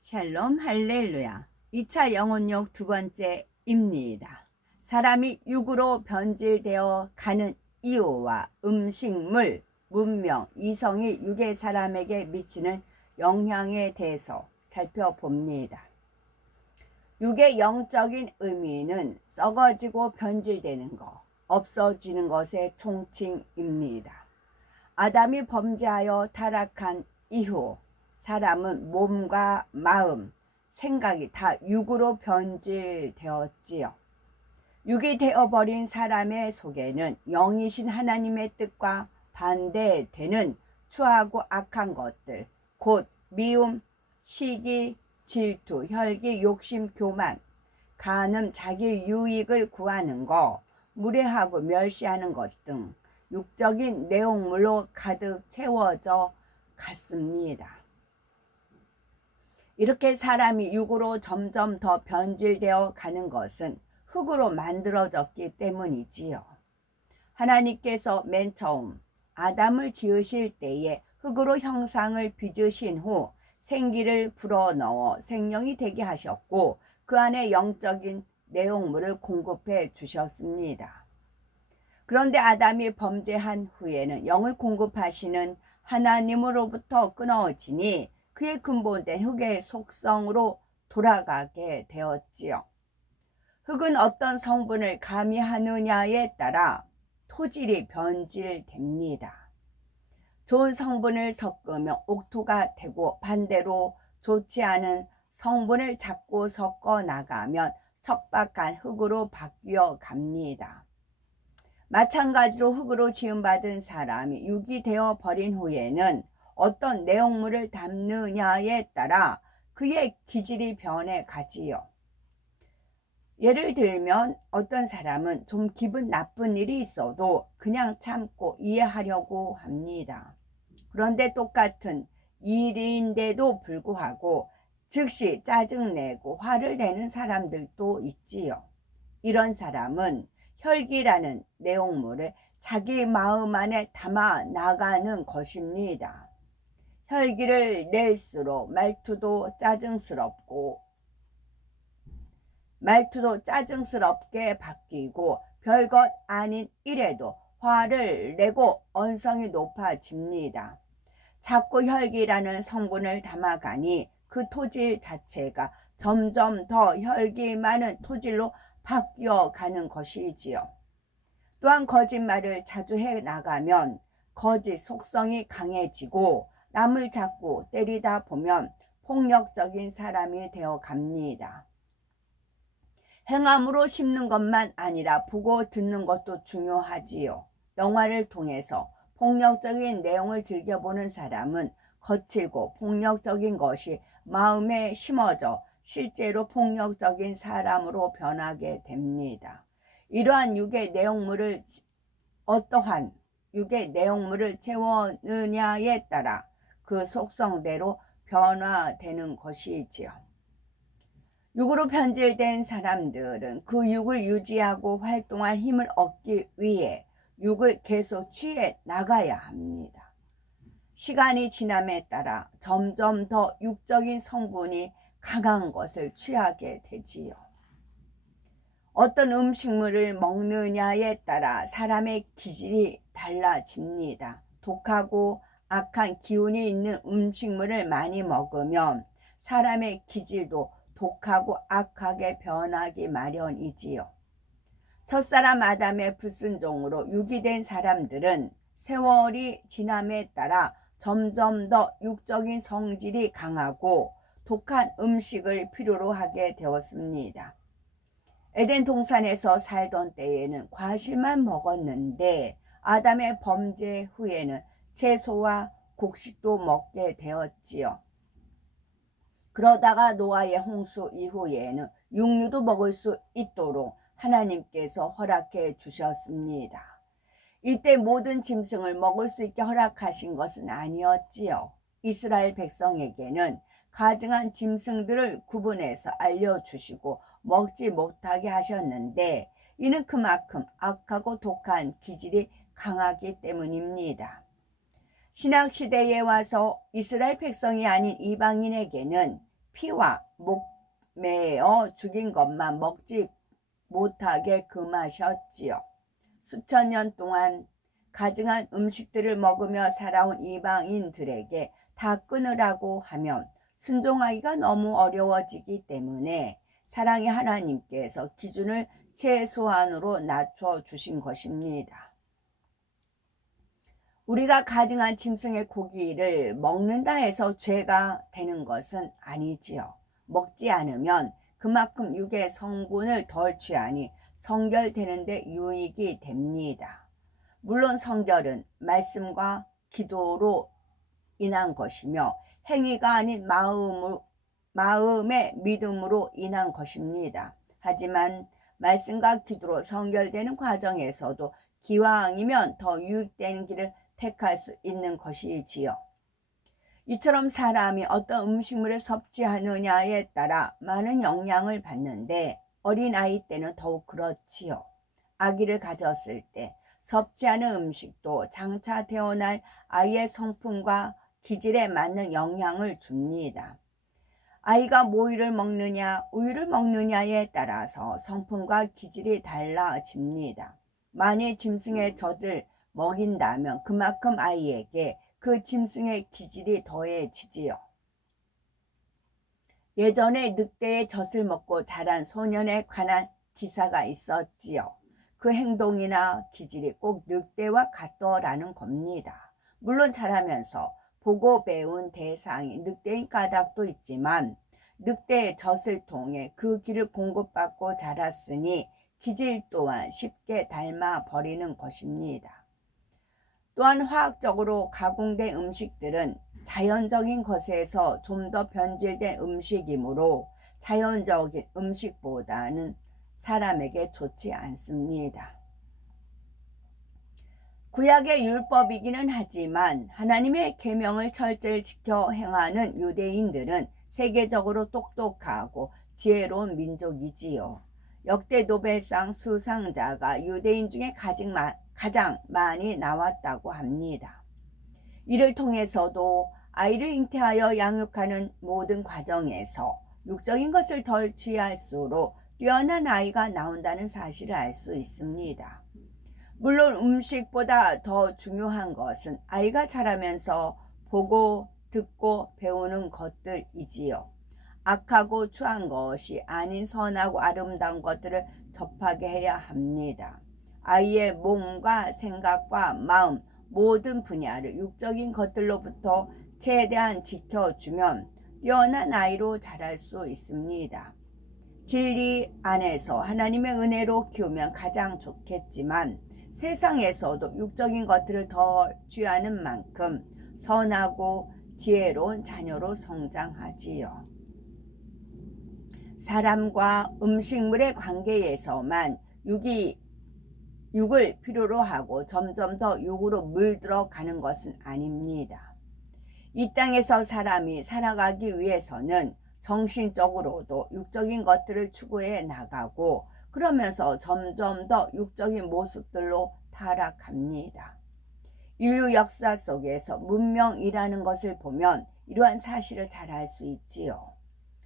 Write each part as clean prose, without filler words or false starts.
샬롬 할렐루야. 2차 영혼력 두 번째입니다. 사람이 육으로 변질되어 가는 이유와 음식물, 문명, 이성이 육의 사람에게 미치는 영향에 대해서 살펴봅니다. 육의 영적인 의미는 썩어지고 변질되는 것, 없어지는 것의 총칭입니다. 아담이 범죄하여 타락한 이후 사람은 몸과 마음, 생각이 다 육으로 변질되었지요. 육이 되어버린 사람의 속에는 영이신 하나님의 뜻과 반대되는 추하고 악한 것들, 곧 미움, 시기, 질투, 혈기, 욕심, 교만, 간음, 자기 유익을 구하는 것, 무례하고 멸시하는 것 등 육적인 내용물로 가득 채워져 갔습니다. 이렇게 사람이 육으로 점점 더 변질되어 가는 것은 흙으로 만들어졌기 때문이지요. 하나님께서 맨 처음 아담을 지으실 때에 흙으로 형상을 빚으신 후 생기를 불어넣어 생명이 되게 하셨고 그 안에 영적인 내용물을 공급해 주셨습니다. 그런데 아담이 범죄한 후에는 영을 공급하시는 하나님으로부터 끊어지니 그의 근본된 흙의 속성으로 돌아가게 되었지요. 흙은 어떤 성분을 가미하느냐에 따라 토질이 변질됩니다. 좋은 성분을 섞으면 옥토가 되고 반대로 좋지 않은 성분을 자꾸 섞어 나가면 척박한 흙으로 바뀌어 갑니다. 마찬가지로 흙으로 지음받은 사람이 육이 되어 버린 후에는 어떤 내용물을 담느냐에 따라 그의 기질이 변해 가지요. 예를 들면 어떤 사람은 좀 기분 나쁜 일이 있어도 그냥 참고 이해하려고 합니다. 그런데 똑같은 일인데도 불구하고 즉시 짜증내고 화를 내는 사람들도 있지요. 이런 사람은 혈기라는 내용물을 자기 마음 안에 담아 나가는 것입니다. 혈기를 낼수록 말투도 짜증스럽게 바뀌고 별것 아닌 일에도 화를 내고 언성이 높아집니다. 자꾸 혈기라는 성분을 담아가니 그 토질 자체가 점점 더 혈기 많은 토질로 바뀌어가는 것이지요. 또한 거짓말을 자주 해 나가면 거짓 속성이 강해지고 남을 자꾸 때리다 보면 폭력적인 사람이 되어 갑니다. 행함으로 심는 것만 아니라 보고 듣는 것도 중요하지요. 영화를 통해서 폭력적인 내용을 즐겨보는 사람은 거칠고 폭력적인 것이 마음에 심어져 실제로 폭력적인 사람으로 변하게 됩니다. 이러한 어떠한 육의 내용물을 채우느냐에 따라 그 속성대로 변화되는 것이지요. 육으로 변질된 사람들은 그 육을 유지하고 활동할 힘을 얻기 위해 육을 계속 취해 나가야 합니다. 시간이 지남에 따라 점점 더 육적인 성분이 강한 것을 취하게 되지요. 어떤 음식물을 먹느냐에 따라 사람의 기질이 달라집니다. 독하고 악한 기운이 있는 음식물을 많이 먹으면 사람의 기질도 독하고 악하게 변하기 마련이지요. 첫사람 아담의 불순종으로 육이 된 사람들은 세월이 지남에 따라 점점 더 육적인 성질이 강하고 독한 음식을 필요로 하게 되었습니다. 에덴 동산에서 살던 때에는 과실만 먹었는데 아담의 범죄 후에는 채소와 곡식도 먹게 되었지요. 그러다가 노아의 홍수 이후에는 육류도 먹을 수 있도록 하나님께서 허락해 주셨습니다. 이때 모든 짐승을 먹을 수 있게 허락하신 것은 아니었지요. 이스라엘 백성에게는 가증한 짐승들을 구분해서 알려주시고 먹지 못하게 하셨는데 이는 그만큼 악하고 독한 기질이 강하기 때문입니다. 신약시대에 와서 이스라엘 백성이 아닌 이방인에게는 피와 목매어 죽인 것만 먹지 못하게 금하셨지요. 수천 년 동안 가증한 음식들을 먹으며 살아온 이방인들에게 다 끊으라고 하면 순종하기가 너무 어려워지기 때문에 사랑의 하나님께서 기준을 최소한으로 낮춰 주신 것입니다. 우리가 가증한 짐승의 고기를 먹는다 해서 죄가 되는 것은 아니지요. 먹지 않으면 그만큼 육의 성분을 덜 취하니 성결되는 데 유익이 됩니다. 물론 성결은 말씀과 기도로 인한 것이며 행위가 아닌 마음의 믿음으로 인한 것입니다. 하지만 말씀과 기도로 성결되는 과정에서도 기왕이면 더 유익되는 길을 택할 수 있는 것이지요. 이처럼 사람이 어떤 음식물을 섭취하느냐에 따라 많은 영향을 받는데 어린아이 때는 더욱 그렇지요. 아기를 가졌을 때 섭취하는 음식도 장차 태어날 아이의 성품과 기질에 맞는 영향을 줍니다. 아이가 모유를 먹느냐 우유를 먹느냐에 따라서 성품과 기질이 달라집니다. 만일 짐승의 젖을 먹인다면 그만큼 아이에게 그 짐승의 기질이 더해지지요. 예전에 늑대의 젖을 먹고 자란 소년에 관한 기사가 있었지요. 그 행동이나 기질이 꼭 늑대와 같더라는 겁니다. 물론 자라면서 보고 배운 대상이 늑대인 까닭도 있지만 늑대의 젖을 통해 그 기를 공급받고 자랐으니 기질 또한 쉽게 닮아 버리는 것입니다. 또한 화학적으로 가공된 음식들은 자연적인 것에서 좀 더 변질된 음식이므로 자연적인 음식보다는 사람에게 좋지 않습니다. 구약의 율법이기는 하지만 하나님의 계명을 철저히 지켜 행하는 유대인들은 세계적으로 똑똑하고 지혜로운 민족이지요. 역대 노벨상 수상자가 유대인 중에 가장 많이 나왔다고 합니다. 이를 통해서도 아이를 잉태하여 양육하는 모든 과정에서 육적인 것을 덜 취할수록 뛰어난 아이가 나온다는 사실을 알 수 있습니다. 물론 음식보다 더 중요한 것은 아이가 자라면서 보고 듣고 배우는 것들이지요. 악하고 추한 것이 아닌 선하고 아름다운 것들을 접하게 해야 합니다. 아이의 몸과 생각과 마음 모든 분야를 육적인 것들로부터 최대한 지켜주면 뛰어난 아이로 자랄 수 있습니다. 진리 안에서 하나님의 은혜로 키우면 가장 좋겠지만 세상에서도 육적인 것들을 더 취하는 만큼 선하고 지혜로운 자녀로 성장하지요. 사람과 음식물의 관계에서만 육을 필요로 하고 점점 더 육으로 물들어 가는 것은 아닙니다. 이 땅에서 사람이 살아가기 위해서는 정신적으로도 육적인 것들을 추구해 나가고 그러면서 점점 더 육적인 모습들로 타락합니다. 인류 역사 속에서 문명이라는 것을 보면 이러한 사실을 잘 알 수 있지요.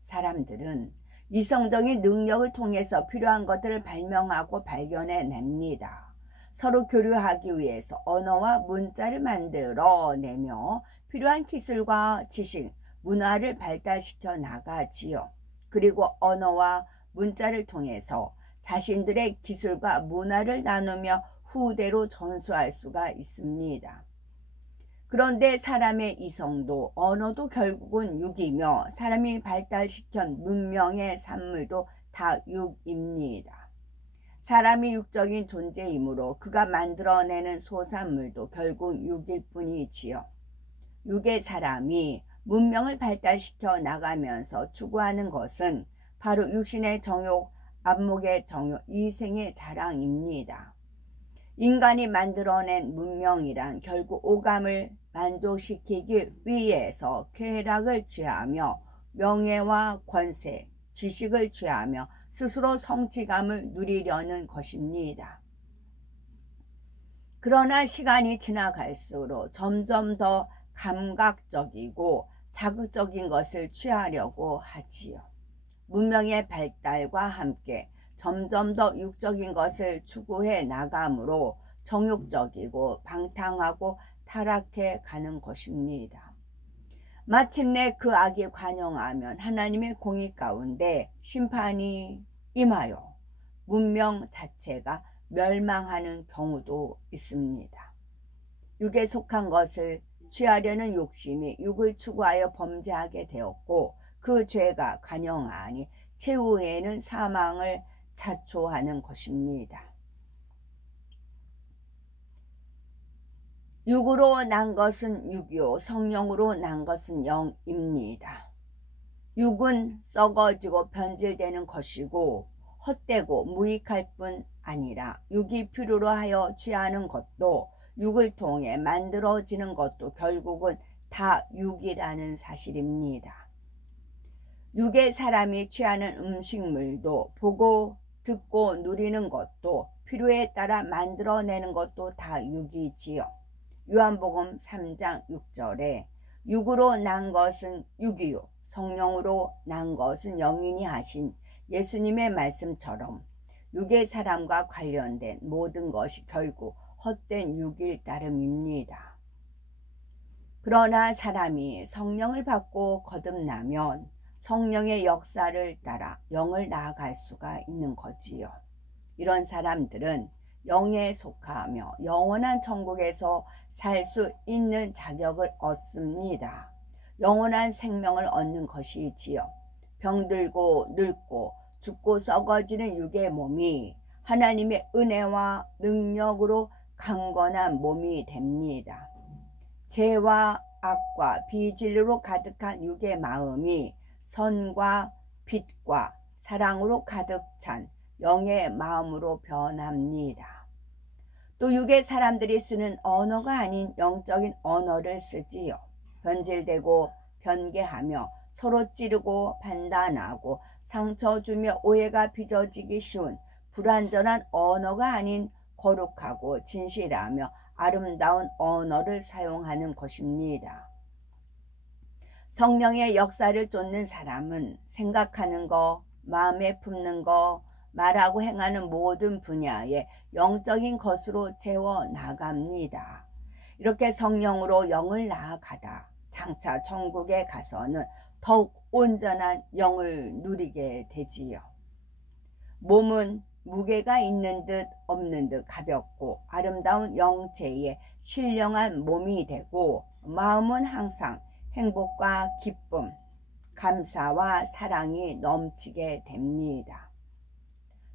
사람들은 이성적인 능력을 통해서 필요한 것들을 발명하고 발견해냅니다. 서로 교류하기 위해서 언어와 문자를 만들어내며 필요한 기술과 지식, 문화를 발달시켜 나가지요. 그리고 언어와 문자를 통해서 자신들의 기술과 문화를 나누며 후대로 전수할 수가 있습니다. 그런데 사람의 이성도 언어도 결국은 육이며 사람이 발달시킨 문명의 산물도 다 육입니다. 사람이 육적인 존재이므로 그가 만들어내는 소산물도 결국 육일 뿐이지요. 육의 사람이 문명을 발달시켜 나가면서 추구하는 것은 바로 육신의 정욕, 안목의 정욕, 이생의 자랑입니다. 인간이 만들어낸 문명이란 결국 오감을 만족시키기 위해서 쾌락을 취하며 명예와 권세, 지식을 취하며 스스로 성취감을 누리려는 것입니다. 그러나 시간이 지나갈수록 점점 더 감각적이고 자극적인 것을 취하려고 하지요. 문명의 발달과 함께 점점 더 육적인 것을 추구해 나가므로 정욕적이고 방탕하고 타락해 가는 것입니다. 마침내 그 악이 관영하면 하나님의 공의 가운데 심판이 임하여 문명 자체가 멸망하는 경우도 있습니다. 육에 속한 것을 취하려는 욕심이 육을 추구하여 범죄하게 되었고 그 죄가 관영하니 최후에는 사망을 자초하는 것입니다. 육으로 난 것은 육이요 성령으로 난 것은 영입니다. 육은 썩어지고 변질되는 것이고 헛되고 무익할 뿐 아니라 육이 필요로 하여 취하는 것도 육을 통해 만들어지는 것도 결국은 다 육이라는 사실입니다. 육의 사람이 취하는 음식물도 보고 듣고 누리는 것도 필요에 따라 만들어내는 것도 다 육이지요. 요한복음 3장 6절에 육으로 난 것은 육이요 성령으로 난 것은 영이니 하신 예수님의 말씀처럼 육의 사람과 관련된 모든 것이 결국 헛된 육일 따름입니다. 그러나 사람이 성령을 받고 거듭나면 성령의 역사를 따라 영을 나아갈 수가 있는 거지요. 이런 사람들은 영에 속하며 영원한 천국에서 살 수 있는 자격을 얻습니다. 영원한 생명을 얻는 것이지요. 병들고 늙고 죽고 썩어지는 육의 몸이 하나님의 은혜와 능력으로 강건한 몸이 됩니다. 죄와 악과 비진리로 가득한 육의 마음이 선과 빛과 사랑으로 가득 찬 영의 마음으로 변합니다. 또 육의 사람들이 쓰는 언어가 아닌 영적인 언어를 쓰지요. 변질되고 변개하며 서로 찌르고 판단하고 상처 주며 오해가 빚어지기 쉬운 불완전한 언어가 아닌 거룩하고 진실하며 아름다운 언어를 사용하는 것입니다. 성령의 역사를 쫓는 사람은 생각하는 거, 마음에 품는 거, 말하고 행하는 모든 분야에 영적인 것으로 채워 나갑니다. 이렇게 성령으로 영을 나아가다 장차 천국에 가서는 더욱 온전한 영을 누리게 되지요. 몸은 무게가 있는 듯 없는 듯 가볍고 아름다운 영체에 신령한 몸이 되고 마음은 항상 행복과 기쁨, 감사와 사랑이 넘치게 됩니다.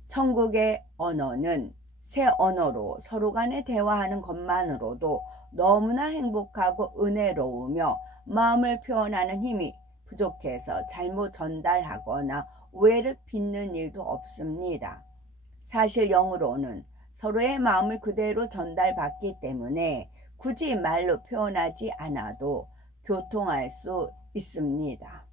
천국의 언어는 새 언어로 서로 간에 대화하는 것만으로도 너무나 행복하고 은혜로우며 마음을 표현하는 힘이 부족해서 잘못 전달하거나 오해를 빚는 일도 없습니다. 사실 영으로는 서로의 마음을 그대로 전달받기 때문에 굳이 말로 표현하지 않아도 교통할 수 있습니다.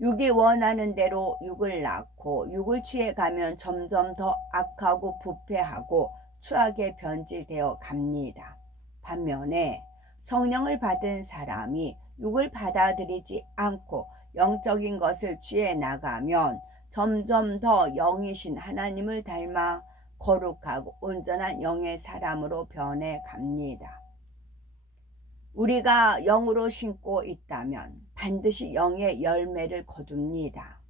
육이 원하는 대로 육을 낳고 육을 취해가면 점점 더 악하고 부패하고 추하게 변질되어 갑니다. 반면에 성령을 받은 사람이 육을 받아들이지 않고 영적인 것을 취해 나가면 점점 더 영이신 하나님을 닮아 거룩하고 온전한 영의 사람으로 변해 갑니다. 우리가 영으로 신고 있다면 반드시 영의 열매를 거둡니다.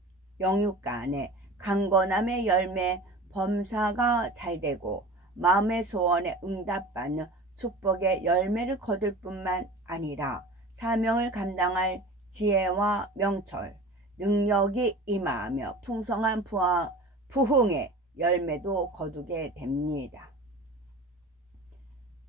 영육 간에 강건함의 열매, 범사가 잘되고 마음의 소원에 응답받는 축복의 열매를 거둘 뿐만 아니라 사명을 감당할 지혜와 명철, 능력이 임하며 풍성한 부흥의 열매도 거두게 됩니다.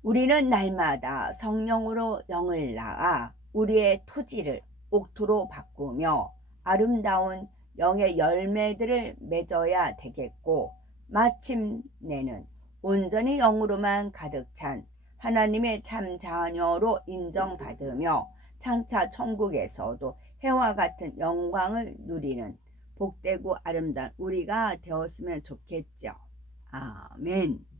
우리는 날마다 성령으로 영을 낳아 우리의 토지를 옥토로 바꾸며 아름다운 영의 열매들을 맺어야 되겠고 마침내는 온전히 영으로만 가득 찬 하나님의 참 자녀로 인정받으며 장차 천국에서도 해와 같은 영광을 누리는 복되고 아름다운 우리가 되었으면 좋겠죠. 아멘.